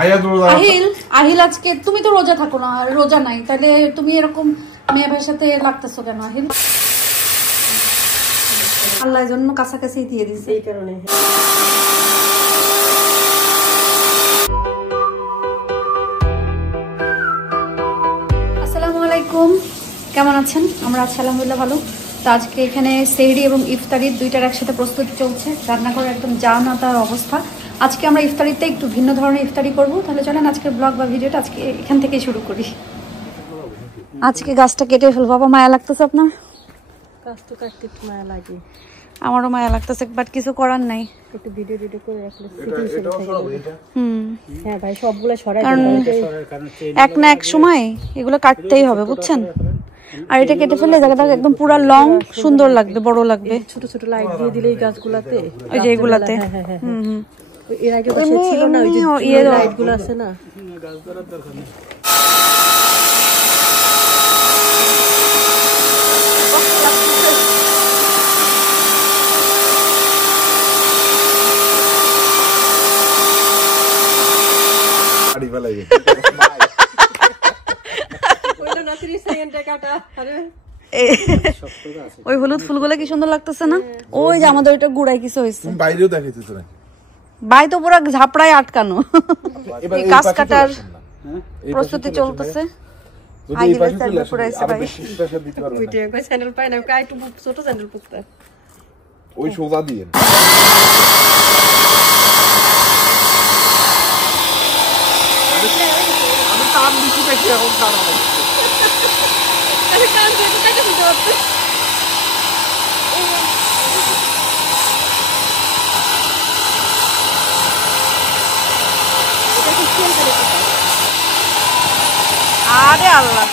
আহিল আহিল আজকে তুমি তো রোজা থাকো না, রোজা নাই, তাহলে তুমি এরকম মেয়ে ভাইয়ের সাথে লাগতেছো কেন? আহিল আল্লাহর জন্য কাছাকাছি দিয়ে দিছে এই কারণে। আসসালামু আলাইকুম, কেমন আছেন? আমরা আছি আলহামদুলিল্লাহ ভালো। তো আজকে এখানে সেহরি এবং ইফতারির দুইটার একসাথে প্রস্তুতি চলছে, রান্নাঘরে একদম জানাতার অবস্থা। আজকে আমরা ইফতারিতে একটু ভিন্ন ধরনের ইফতারি করব। তাহলে চলেন আজকের ব্লগ বা ভিডিওটা আজকে এখান থেকেই শুরু করি। আজকে গাছটা কেটে ফেলবো। বাবা, মায়া লাগতেছে আপনার? গাছ তো কাটতে একটু মায়া লাগে, আমারও মায়া লাগতেছে, বাট কিছু করার নাই। একটু ভিডিও করে রাখলে হ্যাঁ ভাই, সবগুলো সরাই এক না এক সময় এগুলো কাটতেই হবে, বুঝছেন? আর এটা কেটে ফেললে জায়গাটা একদম পুরো লং সুন্দর লাগবে, বড় লাগবে। ছোট ছোট লাইট দিয়ে দিলে এই গাছগুলাতে, ওই যে এগুলাতে এর আগে বসে ছিল না, ওই যে লাইটগুলো আছে না, গাছ ধরার দরকার নেই। ওই হলুদ ফুলগুলো কি সুন্দর লাগতেছে না? ওই যে আমাদের ওইটা গুড়াই কিছু হয়েছে, বাইরেও দেখাইতেছ না, বাই তো পুরো ঝাপড়ায় আটকানো। এই কাজ কাটার প্রস্তুতি চলতেছে। ওই সোজা দিয়ে আমি কাম দিচ্ছি দেখি এখন খারাপ আরে আল্লাহ,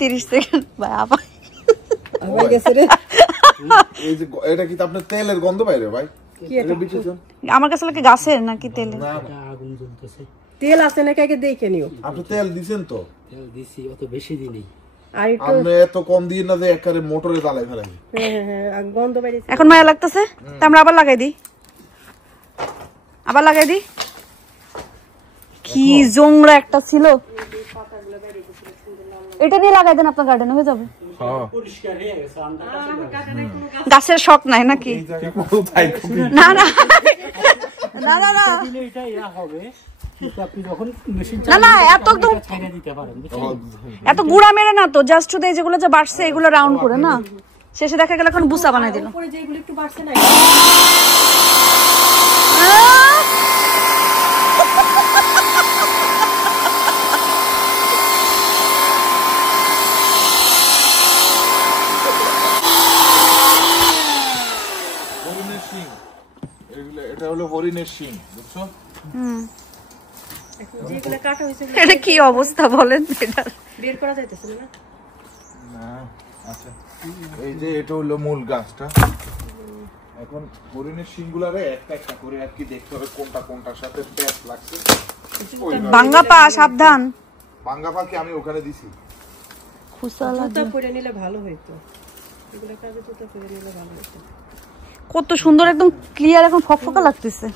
30 সেকেন্ড বাবা এটা কি আপনার তেলের গন্ধ বাইরে ভাই? আমার কাছে লাগে গাছের নাকি তেল? আগুন জ্বলতেছে, তেল আছে নাকি আগে দেখে নিও। আপনি তেল দিবেন তো? তেল দিছি, অত বেশি দিই। আর আপনি এত কম দিয়ে না যে একবারে মোটরে জ্বালাই ফেলাই। হ্যাঁ গন্ধ বাইরে। এখন মায়া লাগতেছে, তা আমরা আবার লাগাই দিই, আবার লাগাই দিই। কি জংরা একটা ছিল, এটা দিয়ে লাগাই দেন, আপনার গার্ডেনে হয়ে যাবে। গাছের শখ নাই নাকি? না না না না না না, এত গুড়া মেরে না তো, জাস্ট শুধু যেগুলো যে বাড়ছে এগুলো রাউন্ড করে না, শেষে দেখা গেল এখন বুসা বানাই দিল। এটা হলো হরিণের শিং, বুঝছো? যেগুলো কাটা হইছে এটা কি অবস্থা বলেন? এটা বের করা যাইতেছে না। না আচ্ছা, এই যে এটা হলো মূল গাছটা। এখন হরিণের শিংগুলারে একটা একটা করে আর কি দেখতে হবে কোনটা কোনটার সাথে প্যাচ লাগছে। ভাঙা পা সাবধান। ভাঙা পা কি আমি ওখানে দিছি? খুসালা জুতা পরে নিলে ভালো হইতো, এগুলো কাজে জুতা পরে নিলে ভালো হইতো। কত সুন্দর একদম ক্লিয়ার, এখন ফকফকা লাগতেছে।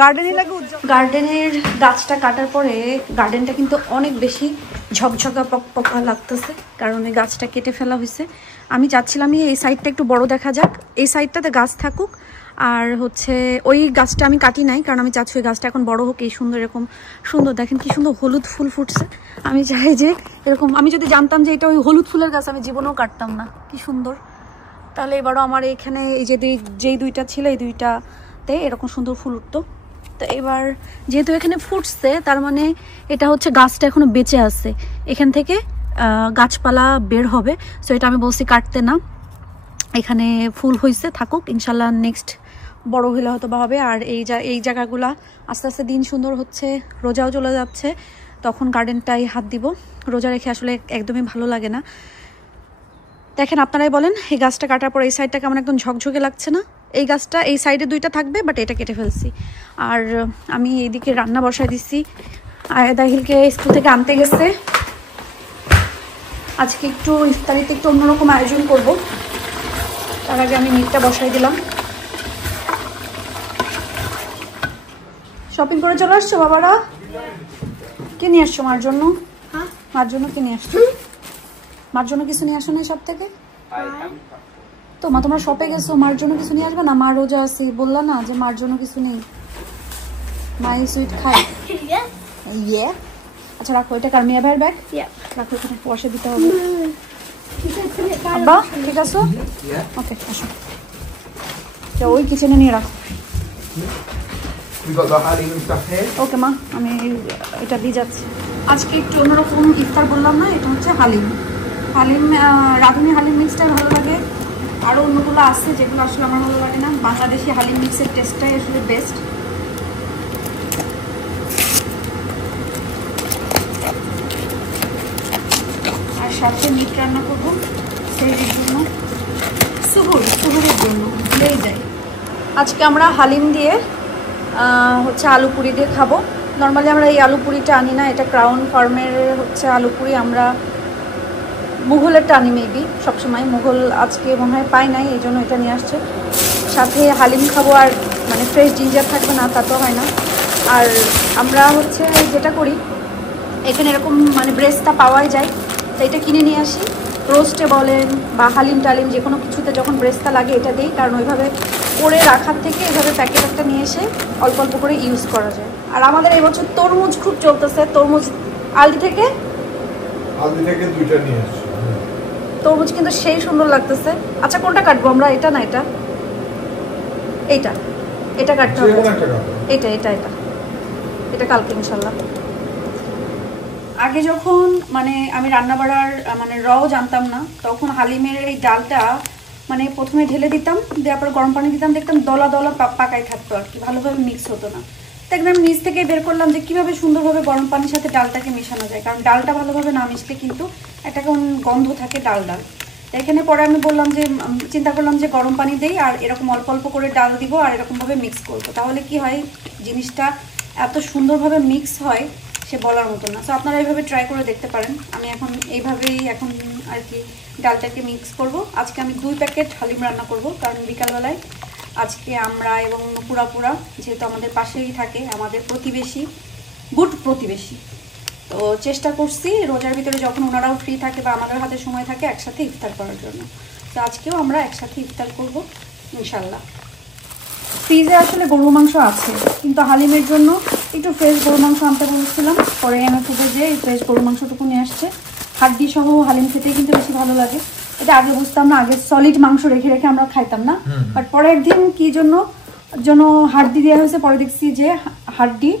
গার্ডেনে লাগে, গার্ডেনের গাছটা কাটার পরে গার্ডেনটা কিন্তু অনেক বেশি ঝকঝকা পকপকা লাগতেছে, কারণ এই গাছটা কেটে ফেলা হয়েছে। আমি চাচ্ছিলাম এই সাইডটা একটু বড় দেখা যাক, এই সাইডটাতে গাছ থাকুক, আর হচ্ছে ওই গাছটা আমি কাটি নাই, কারণ আমি চাচ্ছি ওই গাছটা এখন বড় হোক। এই সুন্দর, এরকম সুন্দর দেখেন কি সুন্দর হলুদ ফুল ফুটছে। আমি চাই যে এরকম, আমি যদি জানতাম যে এটা ওই হলুদ ফুলের গাছ, আমি জীবনেও কাটতাম না। কি সুন্দর। তাহলে এবারও আমার এখানে এই যে যেই দুইটা ছিল, এই দুইটাতে এরকম সুন্দর ফুল উঠতো। তো এবার যেহেতু এখানে ফুটছে, তার মানে এটা হচ্ছে গাছটা এখনো বেঁচে আছে, এখান থেকে গাছপালা বের হবে। সো এটা আমি বলছি কাটতে না, এখানে ফুল হয়েছে থাকুক, ইনশাল্লাহ নেক্সট বড় হলে হয়তো বা হবে। আর এই জায়গাগুলা আস্তে আস্তে দিন সুন্দর হচ্ছে, রোজাও চলে যাচ্ছে, তখন গার্ডেনটাই হাত দিব। রোজা রেখে আসলে একদমই ভালো লাগে না। দেখেন আপনারাই বলেন, এই গাছটা কাটার পর এই সাইডটা কেমন একদম ঝকঝকে লাগছে না? এই গাছটা এই সাইডে দুইটা থাকবে, বাট এটা কেটে ফেলছি। আর আমি এইদিকে রান্না বসাই দিচ্ছি। আয়েদা হিলকে স্কুল থেকে আনতে গেছে, আজকে একটু ইফতারিতে একটু অন্যরকম আয়োজন করব। তার আগে আমি মিটটা বসাই দিলাম। শপিং করে চলে আসছো বাবারা? কি নিয়ে আসছো মার জন্য? মার জন্য কি নিয়ে আসছো? মার জন্য কিছু নিয়ে আসো না সব থেকে? তো মা তোমরা শপে গেছো, মার জন্য কিছু নিয়ে আসবে না? মা রোজা আছি, বললা না যে মার জন্য কিছু নেই? মা এই সুইট খায়? ইয়ে আচ্ছা রাখো, এটা কার মিয়া ভাইয়ের ব্যাগ? রাখো, এখানে ওয়াশে দিতে হবে। আব্বা ঠিক আছে, ওকে আসো, ওই কিচেনে নিয়ে রাখো। ওকে মা, আমি এটা দিয়ে যাচ্ছি। আজকে একটু অন্যরকম ইফতার বললাম না, এটা হচ্ছে হালিম। হালিম রাঁধুনি হালিম মিক্সটাই ভালো লাগে, আরও অন্যগুলো আছে যেগুলো আসলে আমার ভালো লাগে না। বাংলাদেশি হালিম মিক্সের টেস্টটাই আসলে বেস্ট। আর সাথে মিট রান্না করবো সেহরির জন্য, সুহুরের জন্য ভুলেই যাই। আজকে আমরা হালিম দিয়ে হচ্ছে আলু পুরি দিয়ে খাবো। নর্মালি আমরা এই আলু পুরিটা আনি না, এটা ক্রাউন ফার্মের হচ্ছে আলু পুরি। আমরা মুঘলেরটা আনি মেবি সবসময়, মুঘল আজকে মনে হয় পাই নাই, এই জন্য এটা নিয়ে আসছে। সাথে হালিম খাবো, আর মানে ফ্রেশ জিঞ্জার থাকবে না তা তো হয় না। আর আমরা হচ্ছে যেটা করি, এখানে এরকম মানে ব্রেস্তা পাওয়াই যায়, তো এটা কিনে নিয়ে আসি। রোস্টে বলেন বা হালিম টালিম যে কোনো কিছুতে যখন ব্রেস্তা লাগে এটা দিই, কারণ ওইভাবে করে রাখার থেকে এভাবে প্যাকেট একটা নিয়ে এসে অল্প অল্প করে ইউজ করা যায়। আর আমাদের এবছর তরমুজ খুব চলতেছে, তরমুজ আলদি থেকে দুইটা নিয়ে আসছি। তরমুজ কিন্তু সেই সুন্দর লাগতেছে। আচ্ছা কোনটা কাটবো আমরা, এটা না এটা? এইটা, এটা কাটতে হবে। এটা এটা এটা এটা কালকে ইনশাল্লাহ। আগে যখন মানে আমি রান্না বাড়ার মানে রও জানতাম না, তখন হালিমের এই ডালটা মানে প্রথমে ঢেলে দিতাম, দেওয়ার পর গরম পানি দিতাম, দেখতাম দলা দলা পাকাই থাকতো আর কি, ভালোভাবে মিক্স হতো না। তো একদম নিচ থেকে বের করলাম যে কীভাবে সুন্দরভাবে গরম পানির সাথে ডালটাকে মেশানো যায়, কারণ ডালটা ভালোভাবে না মিশলে কিন্তু একটা কেমন গন্ধ থাকে ডাল ডাল। তো এখানে পরে আমি বললাম যে চিন্তা করলাম যে গরম পানি দেই আর এরকম অল্প অল্প করে ডাল দিব আর এরকমভাবে মিক্স করবো, তাহলে কি হয় জিনিসটা এত সুন্দরভাবে মিক্স হয় সে বলার মতো না। তো আপনারা এইভাবে ট্রাই করে দেখতে পারেন। আমি এখন এইভাবেই এখন আর কি ডালটাকে মিক্স করব। আজকে আমি 2 প্যাকেট হালিম রান্না করব, কারণ বিকালবেলায় আজকে আমরা এবং পুরা যেহেতু আমাদের পাশেই থাকে, আমাদের প্রতিবেশী, গুড প্রতিবেশী, তো চেষ্টা করছি রোজার ভিতরে যখন ওনারাও ফ্রি থাকে বা আমাদের হাতে সময় থাকে একসাথে ইফতার করার জন্য। তো আজকেও আমরা একসাথে ইফতার করব ইনশাল্লাহ। ফ্রিজে আসলে গরুর মাংস আছে, কিন্তু হালিমের জন্য একটু ফ্রেশ গরুর মাংস আনতে বলেছিলাম, পরে এনে থেকে যে ফ্রেশ গরুর মাংসটুকু নিয়ে আসছে। হাড্ডি সহ হালিম খেতেই কিন্তু বেশি ভালো লাগে। এটা আগে বুঝতাম না, আগে সলিড মাংস রেখে রেখে আমরা খাইতাম না, বাট পরে একদিন কি জন্য হাড্ডি দেওয়া হয়েছে, পরে দেখছি যে হাড্ডি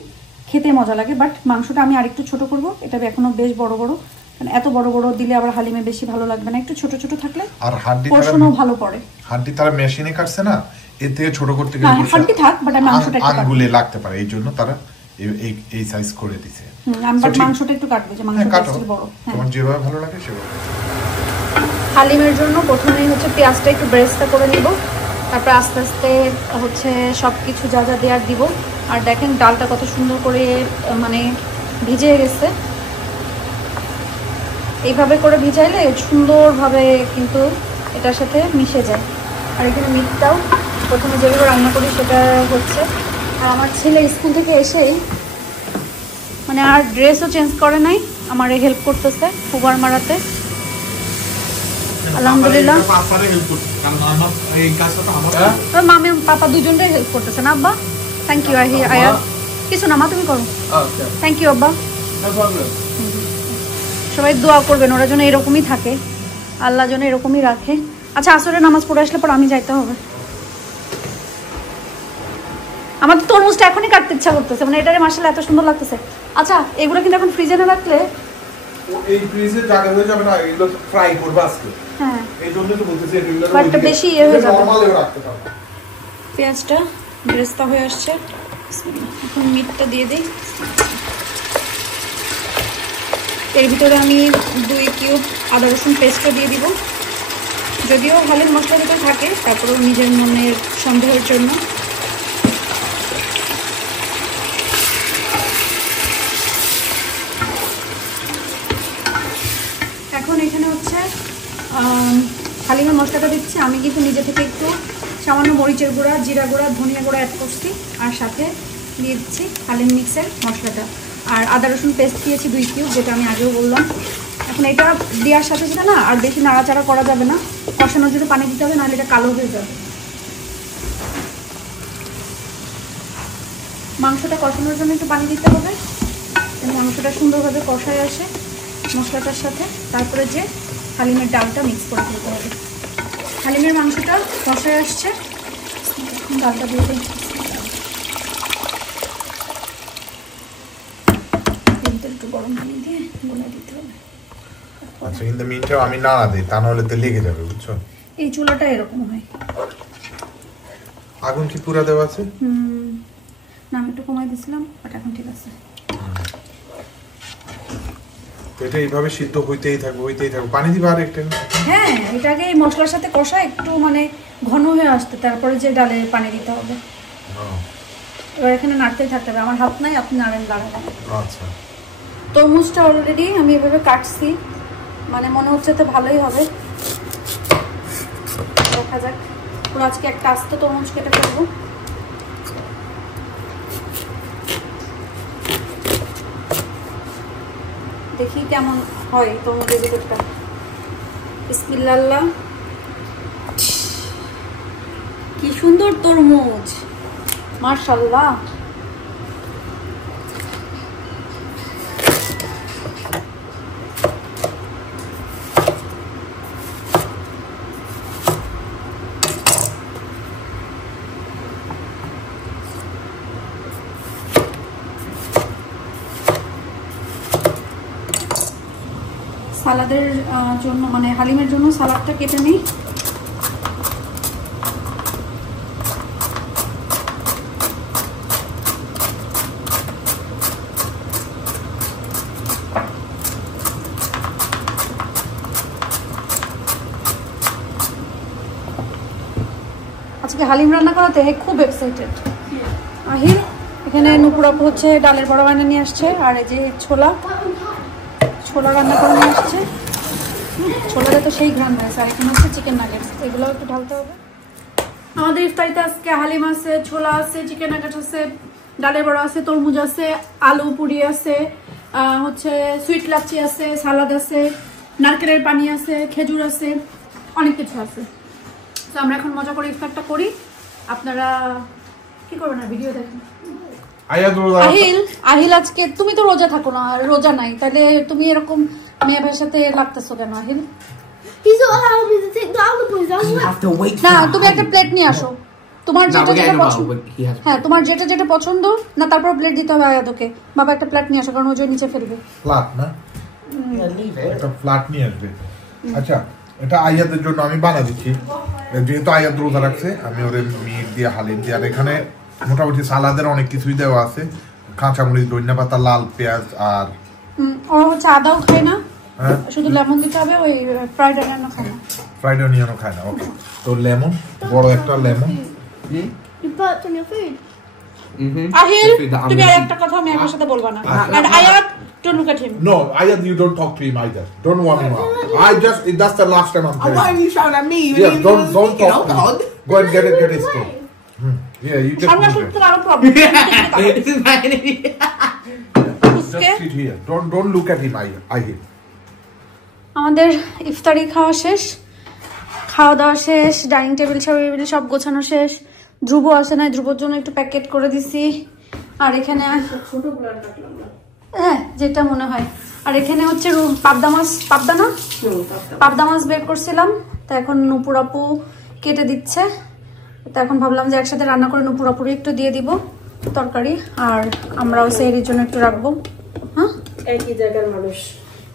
খেতে মজা লাগে, বাট মাংসটা আমি আরেকটু ছোট করব। এটা এখনো বেশ বড় বড়, কারণ এত বড় বড় দিলে আবার হালিমে বেশি ভালো লাগবে না, একটু ছোট ছোট থাকলে আর হাড্ডি পোর্শনও ভালো পড়ে। হাড্ডি তারা মেশিনে কাটছে না, এর থেকে ছোট করতে গেলে হাড্ডি থাক, বাট মাংসটা একটু আঙ্গুলে লাগতে পারে, এই জন্য তারা এই সাইজ করে দিয়েছে। বাট মাংসটা একটু কাটবে, যে মাংসটা একটু বড়, তোমার যেভাবে ভালো লাগে সেভাবে। হালিমের জন্য প্রথমেই হচ্ছে পেঁয়াজটা একটু ব্রেস্তা করে নিব, তারপর আস্তে আস্তে হচ্ছে সব কিছু যা যা দেওয়ার দিব। আর দেখেন ডালটা কত সুন্দর করে মানে ভিজে গেছে, এইভাবে করে ভিজাইলে সুন্দরভাবে কিন্তু এটার সাথে মিশে যায়। আর এখানে মিটটাও প্রথমে যেভাবে রান্না করি সেটা হচ্ছে। আর আমার ছেলে স্কুল থেকে এসেই মানে আর ড্রেসও চেঞ্জ করে নাই, আমারে হেল্প করতেছে ফুবার মারাতে। আলহামদুলিল্লাহ মামি পাপা দুজনটাই হেল্প করতেছে না আব্বা। থ্যাংক ইউ আয়া, কিছু না মা তুমি করো। থ্যাংক ইউ আব্বা। সবাই দোয়া করবেন ওরা যেন এরকমই থাকে, আল্লাহ যেন এরকমই রাখে। আচ্ছা আসরের নামাজ পড়ে আসলে পর আমি যাইতে হবে। আমার তরমুজটা এখনই কাটতে ইচ্ছা করতেছে, মানে এটারে মাশাআল্লাহ এত সুন্দর লাগতেছে। আচ্ছা এগুলো কিন্তু এখন ফ্রিজে না রাখলে এই ফ্রিজে জায়গা হয়ে যাবে না, এগুলো ফ্রাই করব আজকে। হ্যাঁ এই জন্য তো বলতেছি এগুলো বাট বেশি হয়ে যাবে, নরমালেও রাখতে পারো। পেঁয়াজটা ব্রেস্তা হয়ে আসছে, এখন মিটটা দিয়ে দিই। এর ভিতরে আমি 2 কিউব আদা রসুন পেস্টটা দিয়ে দিব, যদিও হালিম মশলার ভিতরে থাকে, তারপরেও নিজের মনের সন্দেহের জন্য। এখন এখানে হচ্ছে হালিমের মশলাটা দিচ্ছি। আমি কিন্তু নিজে থেকে একটু সামান্য মরিচের গুঁড়া, জিরা গুঁড়া, ধনিয়া গুঁড়া অ্যাড করছি, আর সাথে দিয়ে দিচ্ছি হালিম মিক্সের মশলাটা। আর আদা রসুন পেস্ট দিয়েছি 2 কিউব, যেটা আমি আগেও বললাম। এখন এটা দেওয়ার সাথে সাথে না আর বেশি নাড়াচাড়া করা যাবে না, কষানোর জন্য পানি দিতে হবে, নাহলে এটা কালো হয়ে যাবে। মাংসটা কষানোর জন্য একটু পানি দিতে হবে, মাংসটা সুন্দরভাবে কষায় আসে মশলাটার সাথে। তারপরে যে হালিমের ডালটা মিক্স করে দিতে হবে। হালিমের মাংসটা কষায় আসছে, ডালটা দিয়ে দিই। একটু গরম পানি দিয়ে গুলে দিতে হবে। আচ্ছা, ইন দ্য মিনটাইম আমি নাড়া দিই, তা নাহলে তো লেগে যাবে, বুঝছো? এই চুলাটা এরকম হয়। আগুন কি পুরা দেওয়া আছে? না, আমি একটু কমাই দিয়েছিলাম, বাট এখন ঠিক আছে। এটা এইভাবে সিদ্ধ হইতেই থাকবে, পানি দিবা আর একটা? হ্যাঁ, এটাকে এই মশলার সাথে কষা একটু মানে ঘন হয়ে আসতে, তারপরে যে ডালে পানি দিতে হবে। এবার এখানে নাড়তেই থাকতে হবে, আমার হাত নাই, আপনি নাড়েন দাঁড়াবেন। আচ্ছা, তরমুজটা অলরেডি আমি এভাবে কাটছি, মানে মনে হচ্ছে তো ভালোই হবে, দেখা যাক। পুরো আজকে একটা আস্ত তরমুজ কেটে ফেলবো। দেখি কেমন হয় তরমুজের ভিতরটা। বিসমিল্লাহ, কি সুন্দর তরমুজ, মাশাআল্লাহ। সালাদের জন্য মানে হালিমের জন্য সালাদটা কেটে নিই। আজকে হালিম রান্না করাতে খুব এক্সাইটেড। আহিল এখানে নুপুর আপু হচ্ছে ডালের বড়া বানিয়ে নিয়ে আসছে, আর এই যে ছোলা রান্না করে নিয়ে আসছে। ছোলাটা তো সেই ঘ্রাণ হয়েছে। আর এখানে হচ্ছে চিকেন নাগেটস, এগুলো একটু ঢালতে হবে। আমাদের ইফতারিতে আজকে হালিম আছে, ছোলা আছে, চিকেন নাগেটস আছে, ডালের বড়া আছে, তরমুজ আছে, আলু পুরি আছে, হচ্ছে সুইট লাচ্ছি আছে, সালাদ আছে, নারকেলের পানি আছে, খেজুর আছে, অনেক কিছু আছে। তো আমরা এখন মজা করে ইফতারটা করি। আপনারা কি করবেন না ভিডিও দেখেন। আহিল আজকে তুমি তো রোজা থাকো না, রোজা নাই, তাহলে তুমি এরকম মেয়ে ভাইয়ের সাথে লাগতেছো কেন আহিল? না, তুমি একটা প্লেট নিয়ে আসো, তোমার যেটা যেটা পছন্দ। হ্যাঁ, তোমার যেটা যেটা পছন্দ না, তারপর প্লেট দিতে হবে আয়াতকে। বাবা একটা প্লেট নিয়ে আসো, কারণ ও যে নিচে ফেলবে। ফ্ল্যাট না, একটা ফ্ল্যাট নিয়ে আসবে। আচ্ছা, এটা আয়াতের জন্য আমি বানা দিচ্ছি, যেহেতু আয়াত রোজা রাখছে। আমি ওদের মিট দিয়ে হালিম দিয়ে, আর এখানে মোটামুটি সালাদের অনেক কিছুই দেওয়া আছে, কাঁচামরিচ, ধনিয়া পাতা, লাল পেঁয়াজ, আর ওরা হচ্ছে আদাও খায় না, শুধু লেমন দিতে হবে। ওই ফ্রাইড অনিয়ন খায় না, ফ্রাইড অনিয়নও খায় না। ওকে, তো লেমন, বড় একটা লেমন। আহিল, তুমি আর একটা কথা আমি আমার সাথে বলবা না। And Ayat, don't look at him. No, Ayat, you don't talk to him either. Don't warm him up. That's the last time I'm telling you. Why are you shouting at me? Yeah, don't talk to him. Go and get his food. Yeah, you just sit here. Don't look at him, Ayat. আমাদের ইফতারি খাওয়া শেষ, খাওয়া দাওয়া শেষ, dining table সব গোছানো শেষ। ধ্রুব আসে নাই, ধ্রুবর জন্য একটু প্যাকেট করে দিছি। আর এখানে হ্যাঁ, যেটা মনে হয়। আর এখানে হচ্ছে পাবদা মাছ বের করছিলাম, তা এখন নুপুর আপু কেটে দিচ্ছে। তা এখন ভাবলাম যে একসাথে রান্না করে নুপুর আপুর একটু দিয়ে দিব তরকারি, আর আমরাও সেহরির জন্য একটু রাখবো। হ্যাঁ, একই জায়গার মানুষ,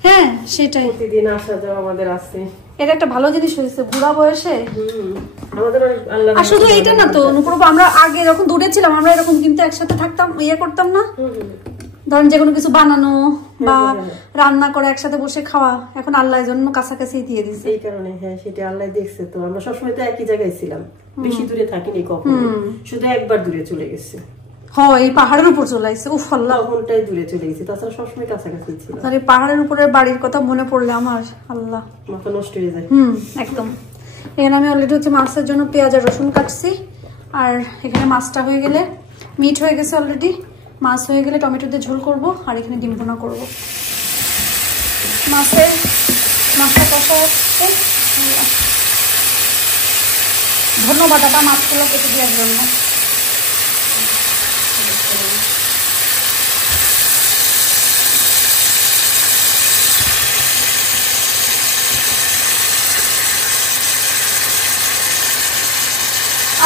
হ্যাঁ সেটাই, প্রতিদিন আসা যাওয়া আমাদের আছে। এটা একটা ভালো জিনিস হয়েছে বুড়া বয়সে। আমাদের আল্লাহ, আর শুধু এইটা না তো নুপুর, আমরা আগে যখন দূরে ছিলাম আমরা এরকম কিন্তু একসাথে থাকতাম, ইয়ে করতাম না, ধরেন যে কোনো কিছু বানানো বা রান্না করে একসাথে বসে খাওয়া। এখন আল্লাহ জন্য কাছাকাছি দিয়ে দিচ্ছে, এই কারণে। হ্যাঁ, সেটা আল্লাহ দেখছে তো। আমরা সবসময় তো একই জায়গায় ছিলাম, বেশি দূরে থাকিনি কখনো, শুধু একবার দূরে চলে গেছে। হ্যাঁ, এই পাহাড়ের উপর চলে আসছে। উফ আল্লাহ, ঘন্টায় দূরে চলে গেছে, তাছাড়া সবসময় কাছাকাছি ছিল। আর এই পাহাড়ের উপরের বাড়ির কথা মনে পড়লে আমার আল্লাহ মাথা নষ্ট হয়ে যায়। একদম। এখানে আমি অলরেডি হচ্ছে মাছের জন্য পেঁয়াজ আর রসুন কাটছি, আর এখানে মাছটা হয়ে গেলে মিট হয়ে গেছে অলরেডি, মাছ হয়ে গেলে টমেটো দিয়ে ঝোল করব, আর এখানে ডিম ভুনা করব। মাছটা কষা হচ্ছে। ধন্যবাদ আপা মাছগুলো কেটে দেওয়ার জন্য।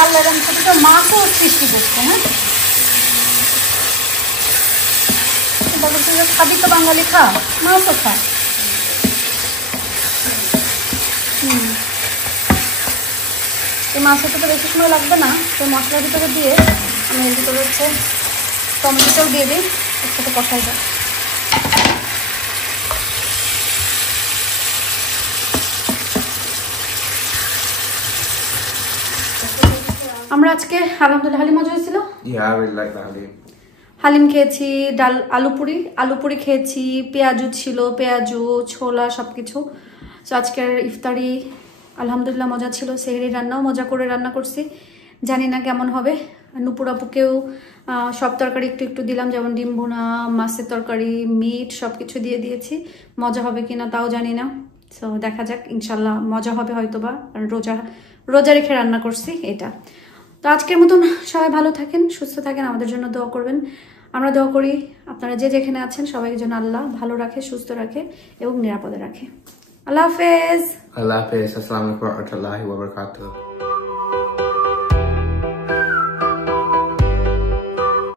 আল্লাহ ছোটো মাছও সৃষ্টি করছে। হ্যাঁ, বলছি যে খাবি তো বাঙালি, খা, মাছও খা। এই মাছের তো বেশি সময় লাগবে না, তো মশলার ভিতরে দিয়ে আমি এর ভিতরে হচ্ছে টমেটোটাও দিয়ে দিই, একসাথে কষাই যায়। আমরা আজকে আলহামদুলিল্লাহ হালিম মজা হয়েছিল। হালিম খেয়েছি, ডাল, আলু পুরি খেয়েছি, পেঁয়াজু ছিল, পেঁয়াজু, ছোলা সবকিছু। তো আজকের ইফতারি আলহামদুলিল্লাহ মজা ছিল। সেহরি রান্নাও মজা করে রান্না করছি, জানি না কেমন হবে। নুপুর আপুকেও সব তরকারি একটু একটু দিলাম, যেমন ডিম ভুনা, মাছের তরকারি, মিট সবকিছু দিয়ে দিয়েছি। মজা হবে কিনা তাও জানি না, সো দেখা যাক, ইনশাল্লাহ মজা হবে হয়তোবা, কারণ রোজা রেখে রান্না করছি এটা। তো আজকের মতন সবাই ভালো থাকেন, সুস্থ থাকেন, আমাদের জন্য দোয়া করবেন। আমরা দোয়া করি আপনারা যে যেখানে আছেন সবাই যেন আল্লাহ ভালো রাখে, সুস্থ রাখে এবং নিরাপদে রাখে। আল্লাহ হাফেজ। আল্লাহ হাফেজ। আসসালামু আলাইকুম ওয়া রাহমাতুল্লাহি ওয়া বারাকাতুহু।